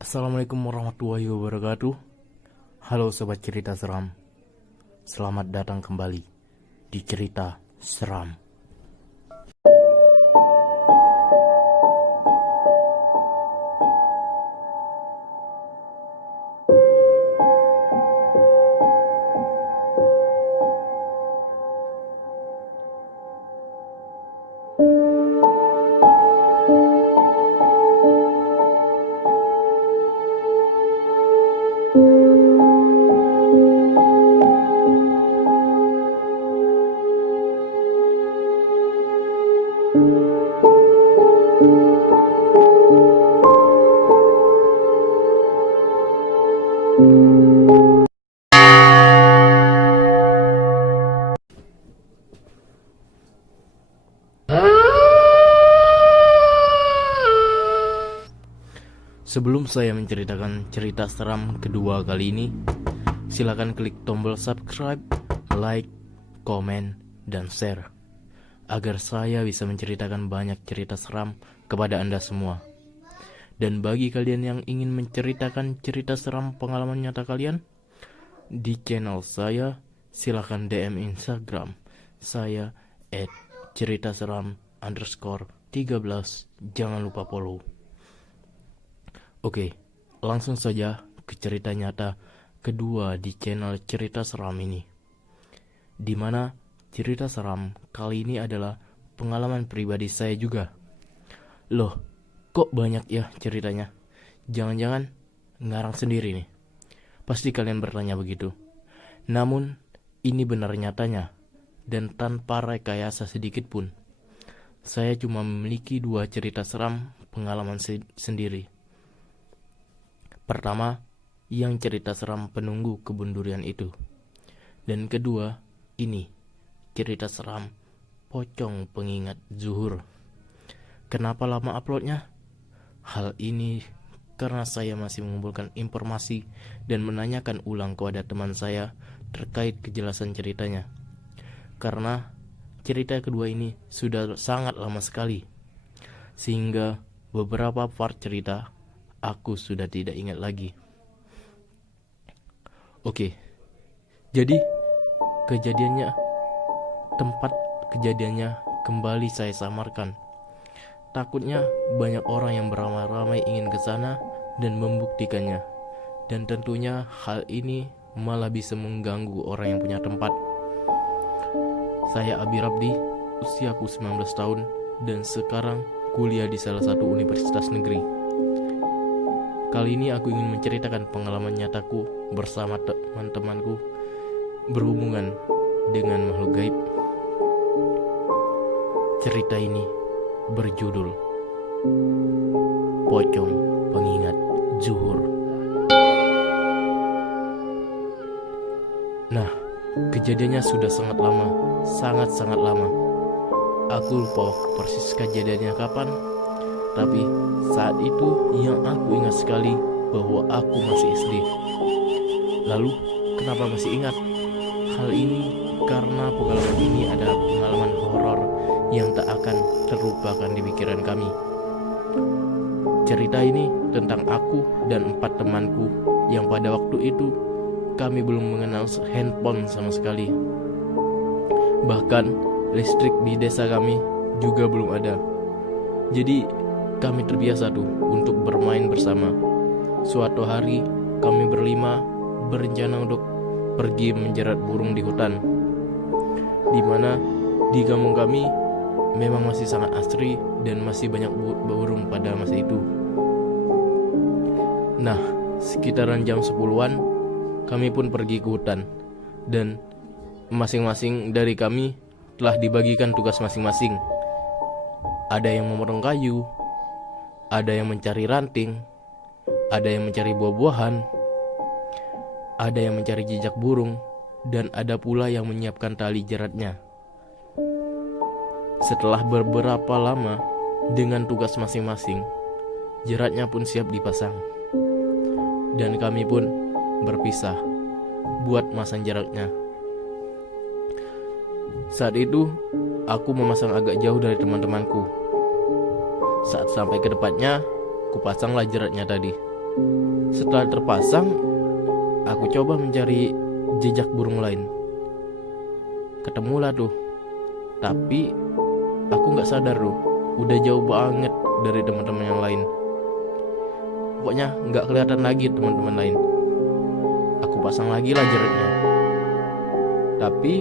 Assalamualaikum warahmatullahi wabarakatuh. Halo sobat cerita seram. Selamat datang kembali di cerita seram. Sebelum saya menceritakan cerita seram kedua kali ini, silakan klik tombol subscribe, like, komen, dan share agar saya bisa menceritakan banyak cerita seram kepada Anda semua. Dan bagi kalian yang ingin menceritakan cerita seram pengalaman nyata kalian di channel saya, silakan DM Instagram saya @ceritaseram_13. Jangan lupa follow. Oke, langsung saja ke cerita nyata kedua di channel cerita seram ini, di mana cerita seram kali ini adalah pengalaman pribadi saya juga. Loh, kok banyak ya ceritanya? Jangan-jangan ngarang sendiri nih? Pasti kalian bertanya begitu. Namun, ini benar nyatanya, dan tanpa rekayasa sedikit pun. Saya cuma memiliki 2 cerita seram pengalaman sendiri. Pertama, yang cerita seram penunggu kebun durian itu. Dan kedua, ini cerita seram pocong pengingat zuhur. Kenapa lama uploadnya? Hal ini karena saya masih mengumpulkan informasi dan menanyakan ulang kepada teman saya terkait kejelasan ceritanya. Karena cerita kedua ini sudah sangat lama sekali, sehingga beberapa part cerita aku sudah tidak ingat lagi. Oke, jadi tempat kejadiannya kembali saya samarkan. Takutnya banyak orang yang beramai-ramai ingin ke sana dan membuktikannya. Dan tentunya hal ini malah bisa mengganggu orang yang punya tempat. Saya Abi Rabdi, usiaku 19 tahun dan sekarang kuliah di salah satu universitas negeri. Kali ini aku ingin menceritakan pengalaman nyataku bersama teman-temanku berhubungan dengan makhluk gaib. Cerita ini berjudul Pocong Pengingat Zuhur. Nah, kejadiannya sudah sangat lama, sangat-sangat lama. Aku lupa persis kejadiannya kapan, tapi saat itu yang aku ingat sekali bahwa aku masih SD. Lalu, kenapa masih ingat? Hal ini karena pengalaman ini adalah pengalaman horor yang tak akan terlupakan di pikiran kami. Cerita ini tentang aku dan 4 temanku yang pada waktu itu kami belum mengenal handphone sama sekali. Bahkan listrik di desa kami juga belum ada. Jadi kami terbiasa tuh untuk bermain bersama. Suatu hari kami berlima berencana untuk pergi menjerat burung di hutan, di mana di kampung kami memang masih sangat asri dan masih banyak burung pada masa itu. Nah, sekitaran jam 10-an kami pun pergi ke hutan, dan masing-masing dari kami telah dibagikan tugas masing-masing. Ada yang memotong kayu, ada yang mencari ranting, ada yang mencari buah-buahan, ada yang mencari jejak burung, dan ada pula yang menyiapkan tali jeratnya. Setelah beberapa lama dengan tugas masing-masing, jeratnya pun siap dipasang. Dan kami pun berpisah buat masang jeratnya. Saat itu, aku memasang agak jauh dari teman-temanku. Saat sampai ke depannya, kupasanglah jeratnya tadi. Setelah terpasang, aku coba mencari jejak burung lain. Ketemulah tuh. Tapi aku gak sadar tuh, udah jauh banget dari teman-teman yang lain. Pokoknya gak kelihatan lagi teman-teman lain. Aku pasang lagi lah jeratnya. Tapi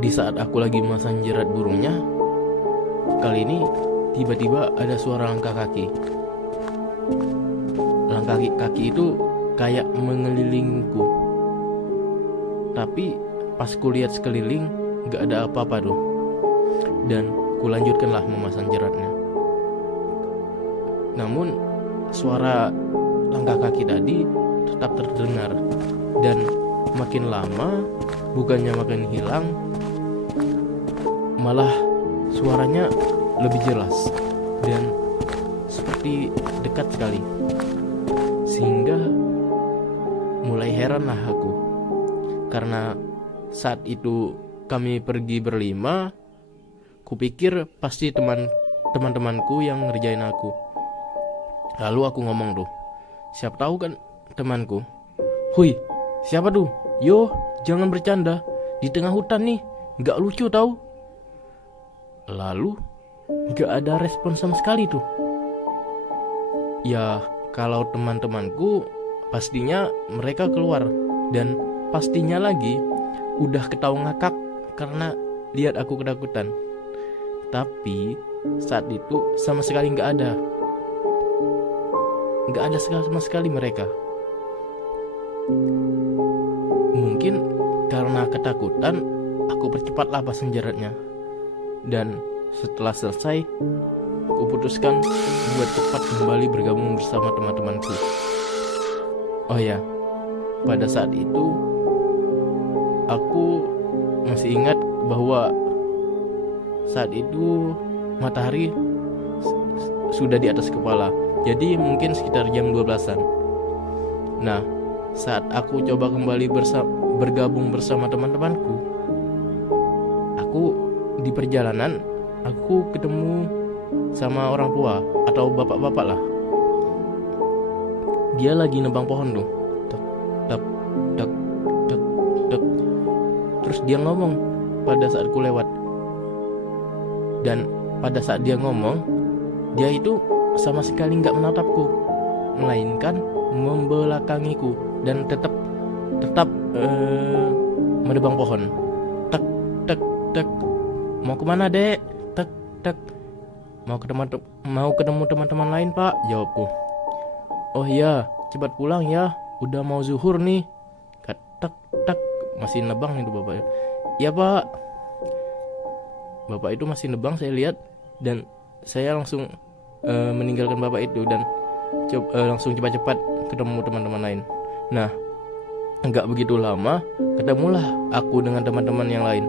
di saat aku lagi masang jerat burungnya, kali ini tiba-tiba ada suara langkah kaki. Langkah kaki itu kayak mengelilingku. Tapi pas ku lihat sekeliling, gak ada apa-apa tuh. Dan ku lanjutkanlah memasang jeratnya. Namun suara langkah kaki tadi tetap terdengar. Dan makin lama, bukannya makin hilang, malah suaranya lebih jelas dan seperti dekat sekali. Sehingga mulai heranlah aku, karena saat itu kami pergi berlima. Kupikir pasti teman-temanku yang ngerjain aku. Lalu aku ngomong tuh, siapa tahu kan temanku. Hui, siapa tuh? Yo, jangan bercanda, di tengah hutan nih, gak lucu tau. Lalu gak ada respon sama sekali tuh. Ya kalau teman-temanku, pastinya mereka keluar. Dan pastinya lagi udah ketawa ngakak karena lihat aku ketakutan. Tapi saat itu sama sekali gak ada sama sekali mereka. Mungkin karena ketakutan, aku percepatlah pasang jeratnya. Dan setelah selesai, aku putuskan buat cepat kembali bergabung bersama teman-temanku. Oh ya, pada saat itu aku masih ingat bahwa saat itu matahari sudah di atas kepala. Jadi mungkin sekitar jam 12-an. Nah, saat aku coba kembali bergabung bersama teman-temanku, aku di perjalanan aku ketemu sama orang tua atau bapak-bapak lah. Dia lagi nebang pohon tuh. Tek tek tek tek tek. Terus dia ngomong pada saat ku lewat. Dan pada saat dia ngomong, dia itu sama sekali gak menatapku, melainkan membelakangiku dan tetap menebang pohon. Tek tek tek. Mau kemana dek? Tek tek. Mau ketemu teman-teman lain pak, jawabku. Oh iya, cepat pulang ya, udah mau zuhur nih. Tek tek. Masih nebang itu bapak. Ya pak. Bapak itu masih nebang, saya lihat. Dan saya langsung meninggalkan bapak itu dan langsung cepat-cepat ketemu teman-teman lain. Nah, enggak begitu lama ketemulah aku dengan teman-teman yang lain.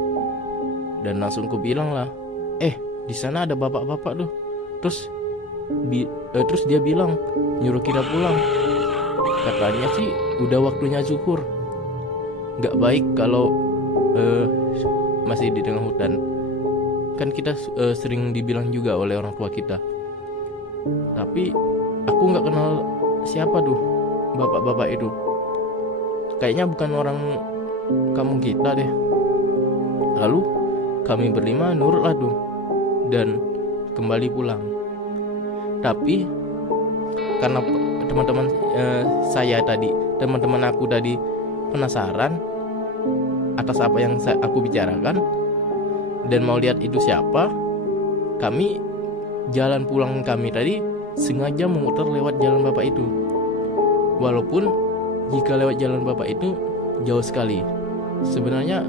Dan langsung ku bilang lah, di sana ada bapak-bapak tuh. Terus dia bilang nyuruh kita pulang. Katanya sih udah waktunya zuhur. Enggak baik kalau masih di tengah hutan. Kan kita sering dibilang juga oleh orang tua kita. Tapi aku gak kenal siapa tuh bapak-bapak itu. Kayaknya bukan orang kampung kita deh. Lalu kami berlima nurutlah tuh dan kembali pulang. Tapi karena teman-teman teman-teman aku tadi penasaran atas apa yang aku bicarakan dan mau lihat itu siapa, jalan pulang kami tadi sengaja memutar lewat jalan bapak itu. Walaupun jika lewat jalan bapak itu jauh sekali. Sebenarnya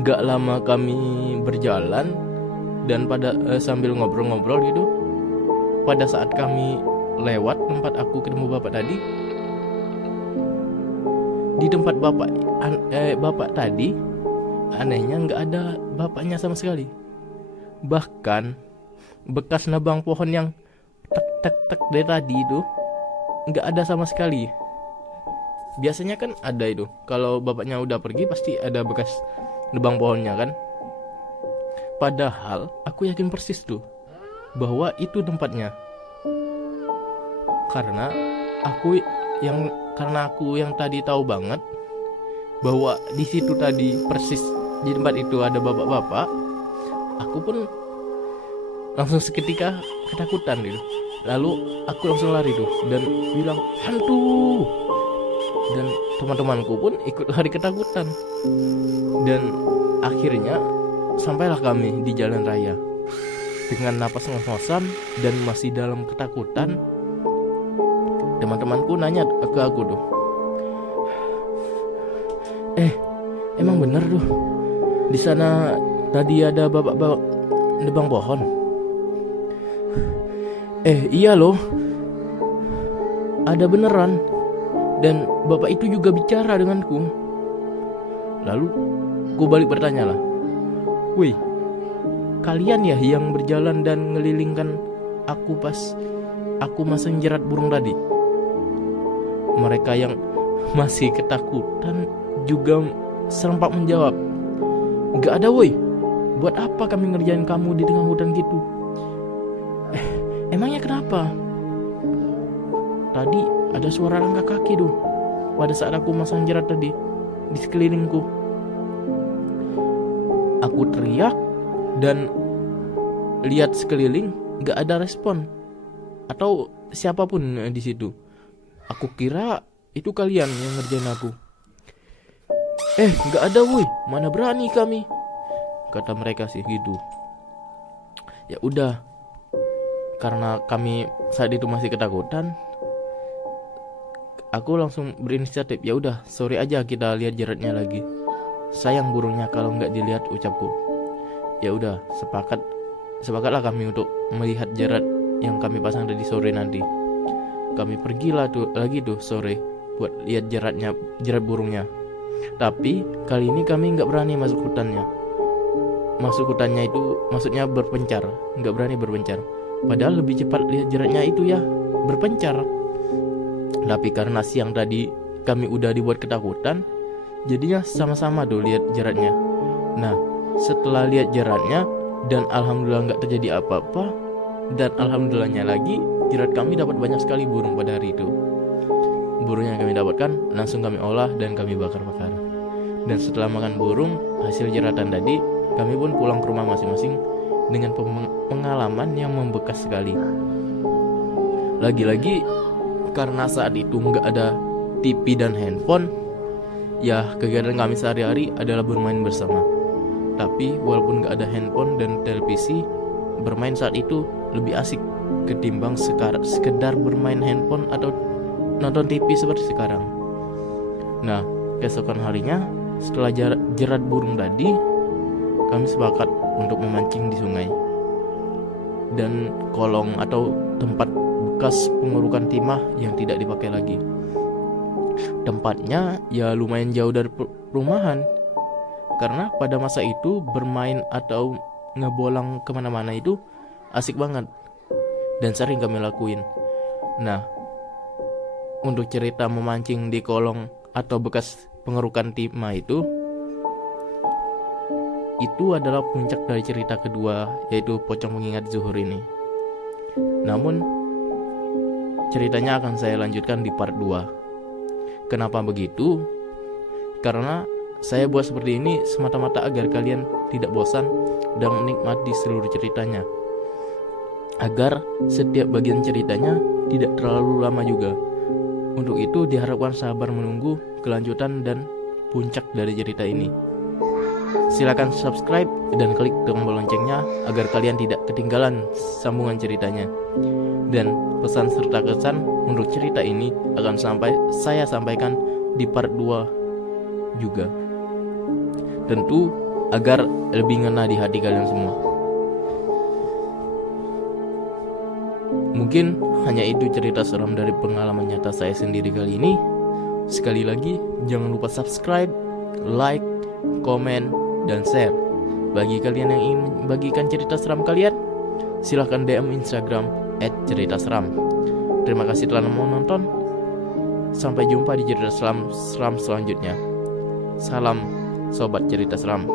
Gak lama kami berjalan dan pada sambil ngobrol-ngobrol gitu. Pada saat kami lewat tempat aku ketemu bapak tadi, di tempat bapak tadi, anehnya gak ada bapaknya sama sekali. Bahkan bekas nebang pohon yang tek dari tadi itu gak ada sama sekali. Biasanya kan ada itu, kalau bapaknya udah pergi pasti ada bekas nebang pohonnya kan. Padahal aku yakin persis tuh bahwa itu tempatnya. Karena aku yang tadi tahu banget bahwa di situ tadi persis di tempat itu ada bapak-bapak, aku pun langsung seketika ketakutan gitu. Lalu aku langsung lari tuh dan bilang hantu, dan teman-temanku pun ikut lari ketakutan. Dan akhirnya sampailah kami di jalan raya dengan napas ngos-ngosan dan masih dalam ketakutan. Teman-temanku nanya ke aku tuh, emang bener tuh di sana tadi ada bapak-bapak nebang pohon? Iya loh, ada beneran. Dan bapak itu juga bicara denganku. Lalu ku balik bertanya lah, wih, kalian ya yang berjalan dan ngelilingkan aku pas aku masang jerat burung tadi? Mereka yang masih ketakutan juga serempak menjawab, gak ada woi, buat apa kami ngerjain kamu di tengah hutan gitu? Emangnya kenapa? Tadi ada suara langkah kaki tuh pada saat aku masang jerat tadi di sekelilingku. Aku teriak dan lihat sekeliling, gak ada respon atau siapapun di situ. Aku kira itu kalian yang ngerjain aku. Gak ada woi, mana berani kami, kata mereka sih gitu. Ya udah, karena kami saat itu masih ketakutan, aku langsung berinisiatif, ya udah sore aja kita lihat jeratnya lagi. Sayang burungnya kalau nggak dilihat, ucapku. Ya udah, sepakatlah kami untuk melihat jerat yang kami pasang tadi sore nanti. Kami pergilah lagi sore buat lihat jerat burungnya. Tapi kali ini kami nggak berani masuk hutannya. Masuk hutannya itu maksudnya berpencar, nggak berani berpencar. Padahal lebih cepat lihat jeratnya itu ya, berpencar. Tapi karena siang tadi kami udah dibuat ketakutan, jadinya sama-sama lihat jeratnya. Nah, setelah lihat jeratnya dan alhamdulillah nggak terjadi apa-apa, dan alhamdulillahnya lagi jerat kami dapat banyak sekali burung pada hari itu. Burung yang kami dapatkan langsung kami olah dan kami bakar-bakar. Dan setelah makan burung hasil jeratan tadi, kami pun pulang ke rumah masing-masing dengan pengalaman yang membekas sekali. Lagi-lagi karena saat itu nggak ada TV dan handphone, ya kegiatan kami sehari-hari adalah bermain bersama. Tapi walaupun nggak ada handphone dan televisi, bermain saat itu lebih asik ketimbang sekedar bermain handphone atau nonton TV seperti sekarang. Nah, keesokan harinya setelah jerat burung tadi, kami sepakat untuk memancing di sungai dan kolong atau tempat bekas pengurukan timah yang tidak dipakai lagi. Tempatnya ya lumayan jauh dari perumahan, karena pada masa itu bermain atau ngebolang kemana-mana itu asik banget dan sering kami lakuin. Nah, untuk cerita memancing di kolong atau bekas pengerukan timah itu adalah puncak dari cerita kedua, yaitu Pocong Mengingat Zuhur ini. Namun ceritanya akan saya lanjutkan di part 2. Kenapa begitu? Karena saya buat seperti ini semata-mata agar kalian tidak bosan dan menikmati seluruh ceritanya, agar setiap bagian ceritanya tidak terlalu lama juga. Untuk itu diharapkan sabar menunggu kelanjutan dan puncak dari cerita ini. Silakan subscribe dan klik tombol loncengnya agar kalian tidak ketinggalan sambungan ceritanya. Dan pesan serta kesan untuk cerita ini akan saya sampaikan di part 2 juga. Tentu agar lebih ngena di hati kalian semua. Mungkin hanya itu cerita seram dari pengalaman nyata saya sendiri kali ini. Sekali lagi, jangan lupa subscribe, like, komen, dan share. Bagi kalian yang ingin membagikan cerita seram kalian, silahkan DM Instagram @ceritaseram. Terima kasih telah menonton. Sampai jumpa di cerita seram selanjutnya. Salam sobat cerita seram.